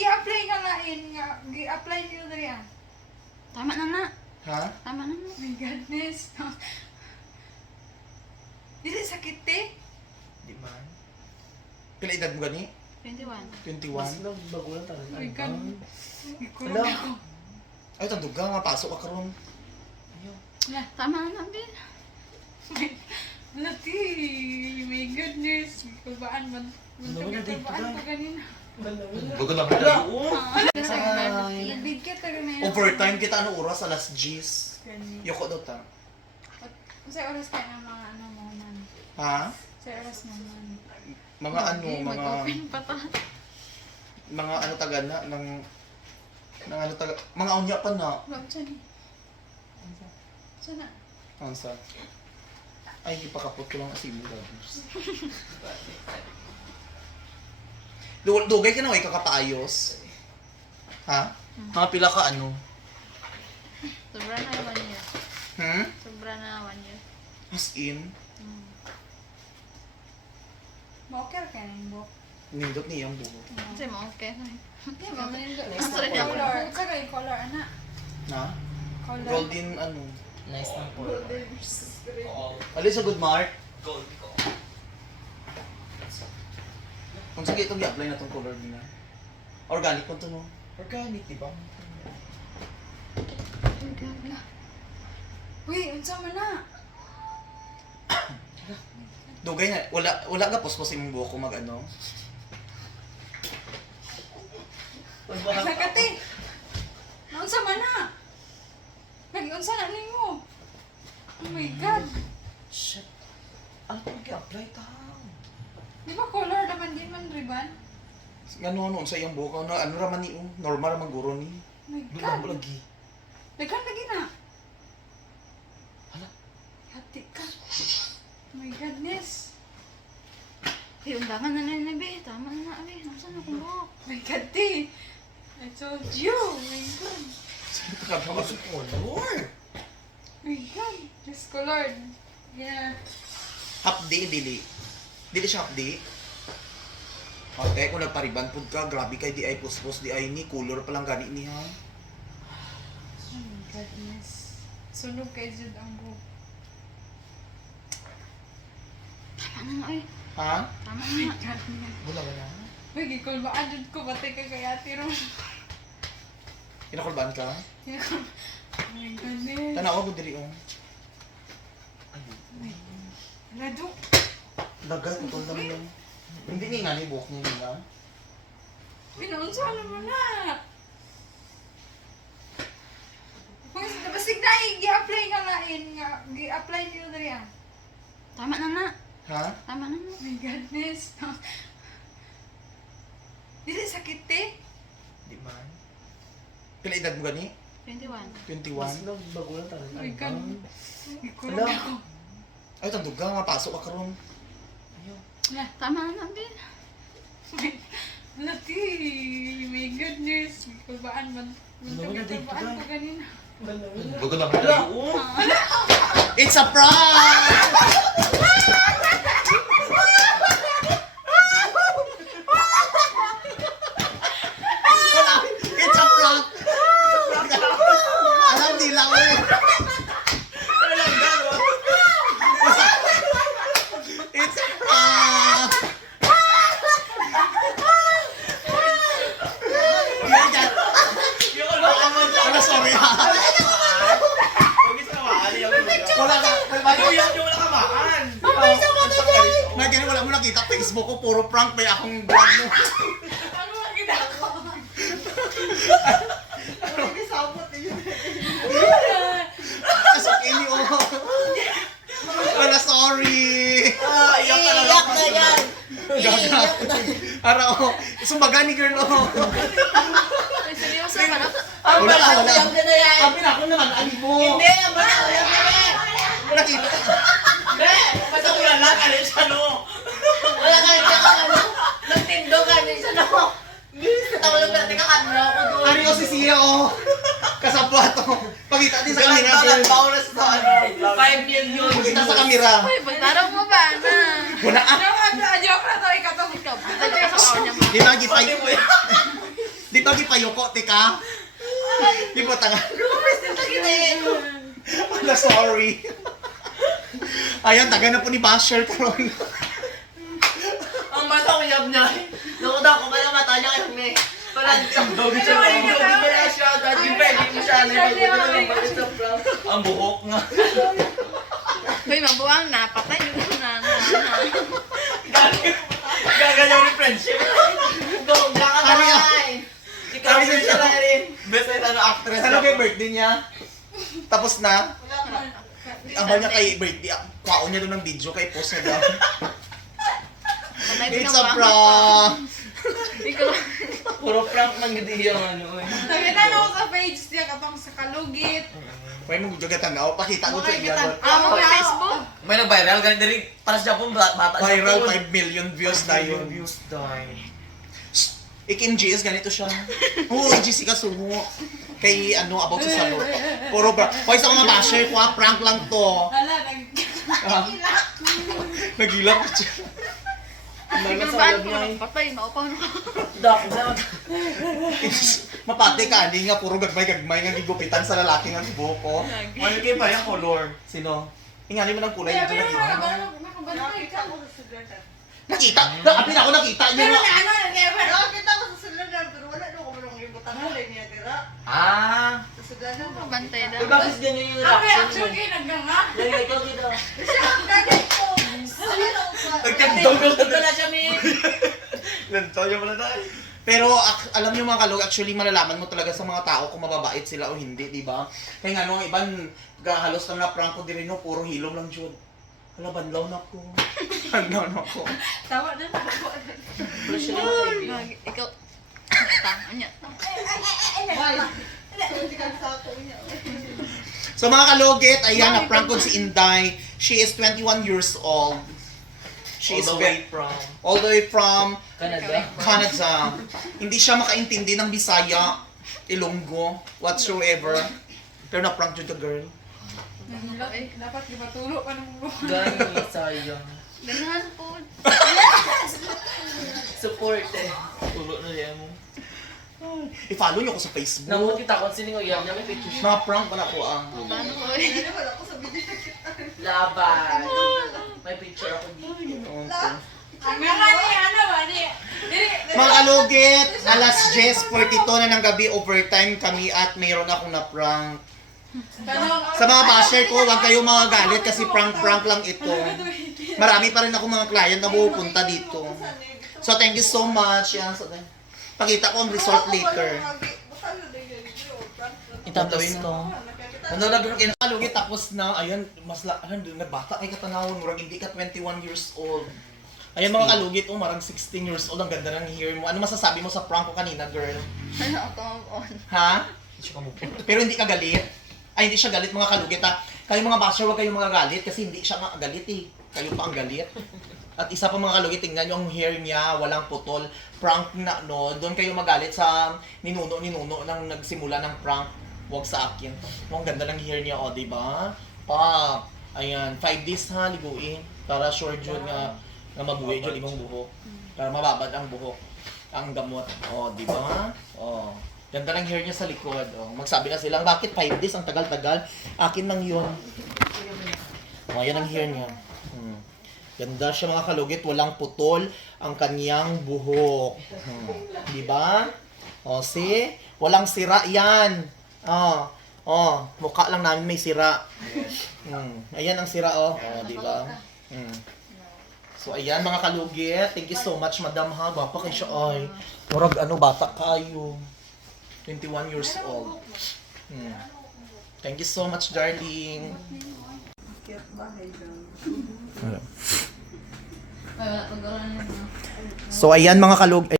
i-apply nga lain nga. I-apply niyo dali ah. Tama na na. Ha? Tama na na. Oh my goodness. Dili sakit eh. Di man. Pila edad mo gani? 21. 21? Bago lang talaga. Oh my God. Ikulong Ala. ako. Ay, tanduga nga, pasok ka karon. Ayaw. Wala. Tama na na, Bill. Lati. My goodness. Kulbaan man. Wala, Kulbaan wala, pa ganina. Bago lang Ala. Nagbigyan tayo na yun. Overtime kita, ano oras? Alas 10. Ganyan. Yoko daw ta. Sa oras ka na mga ano mo man. Ha? Sa oras mo man. Mga ano, Mag-open pa ta. mga ano taga na, ng ano taga, mga unya pa na. Wala ko ni. Sana. Ansa? Ay, hindi pa kapot ko lang kasi mo, gagos. Dugay ka na, ay kakapayos. Ha? Mga pila ka ano? Sobra na 1 year. Hmm? Sobra na 1 year. As in, Ma-okay ka na yung buhok. nindot niya ang buhok. Kasi mo, okay. Hindi, mama yung Ang sarap niya. color. Saka yung color, anak. Na? Color. Golden ano? Nice lang po. Alis sa good mark. Kung sige itong i-apply na itong color din na. Organic po ito no? Organic, di ba? Uy, unsa man na? Dugay na, wala ka pospos yung buhok ko mag ano. Sakati. Naunsa man na? Nag-unsa na nimo? Oh my God. Shit. Ano pa mag-apply tao? Di ba color naman din man riban? Ano sa iyang buhok, ano raman ni normal raman guro ni. Oh my Bulang God. lagi. Daghan lagi na. Hala. Hati ka. Oh my goodness. Ay, undangan na na, Be. Tama na na, Be. Nasaan ako mo? Oh my God, T. I told you. Oh my God. Ano sa color? Oh my God. Diyos ko, Lord. Yeah. Half day, dili siya half day. Ate, kung nagpariban pud ka, grabe kay di ay puspos, di ay ni color pa lang gani niya. Oh my goodness. Sunog kay Jud ang buhok. Tama na na, ay. Ha? Tama Oh na my na. God. Wala ka na. Uy, gikol ba? Jud ko, batay ka kay ate ron. Kinakulban ka? Oh my goodness. Tanawa ko diri oh. Lado. Lagat ko lang lang. Hindi ni nga ni buhok niya nila. Pinaunsa naman na. Basig na i-apply nga lain nga. I-apply niyo dali ah. Tama na na. Ha? Tama na na. Oh my goodness. Dili sakit eh. Di man. Pila edad mo gani? 21. 21? Bago lang talaga. Oh my God. Ikulong Ala. ako. Ay, tanduga nga, pasok ka karon. Ayaw. Tama na na, Bill. Lati. My goodness. Kulbaan man. Wala, Kulbaan pa ganina. Bago lang. It's a prank! It's a prank! Alam nila eh. It's a prank! Ano, sorry ha? Wala ka. Nagyan wala mo nakita Facebook ko, puro prank pa akong vlog mo. Ano ang ginako? Kasok ini oh. Wala, sorry. Iyak na yan! Gaga. Ara oh. Sumbaga ni girl oh. Ay, seryoso ka na? Wala. Iyak na yan! Sabi na ako naman, ano mo? Hindi! Ang bata! Iyak na yan! Nakita. Hindi! Basta ko lang alis siya no! Wala ka rin ka ano? Nagtindo ka rin siya no! Tawa lang natin ka kamera ko doon! Ari o si Sia oh. Kasabwa to. Pagkita din sa kamera girl. Paulas sa ano? 5 million! Pagkita sa kamera. Uy, pagtaraw mo ba na? Wala ah. Joke na to, ikaw to. Ikaw, pagtaraw ka sa kawan niya ba? Di lagi pa. Di ba gipayoko, tika? Di ba tanga? Wala, sorry. Ayan, taga na po ni Basher karon. Ang mata ko yab niya. Nakuda ko pala mata niya kay May. Parang dogi siya. Dogi pala siya. Dati pwede mo siya. Nagbalik sa prank. Ang buhok nga. Uy, mabuang na. Patay yung na. Gaganyaw ni friendship. Gongga ka Ano yan? tayo. Ikaw siya na rin. Best actress. Ano kay birthday niya? Tapos na? Ang ba niya kay birthday? Kwaon niya doon ng video kay post niya daw. It's a prank! Puro prank man gudi yung ano. Nakita na ako sa page niya katong sa kalugit. May magugagatan na. Pakita ko sa inyo. Mo Facebook? May nag-viral ganun din. Para sa Japon bata. Viral 5 million views na yun. Views dahil. Ikin GS, ganito siya. Oo, Jessica Sumo. Kay ano, about sa salon. Puro bra. Hoy, sa mga basher ko, prank lang to. Hala, Nagilak siya. Pinabaan ko ng patay. Maupaw na. Dako sa Mapate ka, hindi nga puro gagmay nga gigupitan sa lalaki ng buhok ko. Ano kayo pa yung color? Sino? Ingali mo ng kulay kaya dito pero nakita. nakabalay ka. Nakita! Nakapin ako nakita niyo Pero nga. na ano, never. Kita ko sa sulanan, pero wala no ko malong ibutan halay niya dira. Ah! Sa sulanan ba? Bantay Pero daw. bakit ganyan yung Ang reaction reaction mo? kayo nagnanga. Lagi ikaw kita. Siya ang ganit ko. Ano ba? Nagkandog Ito na siya ni. Ganito yung wala tayo. Pero alam niyo mga kalog, actually malalaman mo talaga sa mga tao kung mababait sila o hindi, di ba? Kaya nga ang ibang halos lang na prank ko din no, puro hilom lang jud. Hala, banlaw na ko. Banlaw na ko. Tawa na ako. Ikaw. Tama niya. So mga kalugit, ayan, na-prank ko si Inday. She is 21 years old. She is all the way from Canada. Canada. Hindi siya makaintindi ng Bisaya, Ilonggo, whatsoever. Pero na-prank yun the girl. Dapat di matulo pa ng buhay. Gani, sayang. Ganahan po. Support eh. Tulo na yan mo. I-follow niyo ako sa Facebook. Namut kita kung sino yung niya may picture. Na-prank pa na ko ang. Paano ko eh? Ano wala ko sa video kita. Laban. May picture ako dito. Ang nga ni ano ba ni? Mga kalugit, alas 10:42 na ng gabi, overtime kami at mayroon akong na-prank. Sa mga basher ko, huwag kayong mga galit kasi prank-prank lang ito. Marami pa rin ako mga client na pupunta dito. So thank you so much. Yan, so, pakita ko ang result later. Butan na din yung video. Itapos ko. Ano na doon kinalugit tapos na, ayan, mas ayan, nagbata ay katanawon, murag hindi ka 21 years old. Ayan mga kalugit, oh, marang 16 years old, ang ganda ng hair mo. Ano masasabi mo sa prank ko kanina, girl? Ano ako on? Ha? Pero hindi ka galit? Ay, hindi siya galit mga kalugit ha. Kayo mga basher, huwag kayong mga galit kasi hindi siya nga galit eh. Kayo pa ang galit. At isa pa mga kalugit, tingnan nyo ang hair niya, walang putol. Prank na, no? Doon kayo magalit sa ninuno nang nagsimula ng prank. Huwag sa akin. Ang ganda ng hair niya, oh, diba? Pa, ayan, 5 days ha, liguin. Para sure jud nga mabuhay jud imong buhok. Para mababad ang buhok. Ang gamot. Oh, diba? Oh. Ganda ng hair niya sa likod. Oh. Magsabi na silang, bakit 5 days? Ang tagal-tagal. Akin lang yun. Oh, yan ang hair niya. Ganda siya mga kalugit. Walang putol ang kanyang buhok. Diba? O, see? Walang sira yan. Mukha lang namin may sira. Ayan ang sira, oh. Diba? So, ayan mga kalugit. Thank you so much, madam ha. Bapa kayo siya, ay. Murag ano, bata kayo. 21 years old. Thank you so much, darling. Wala pag-galan niya. So, ayan mga kalugit.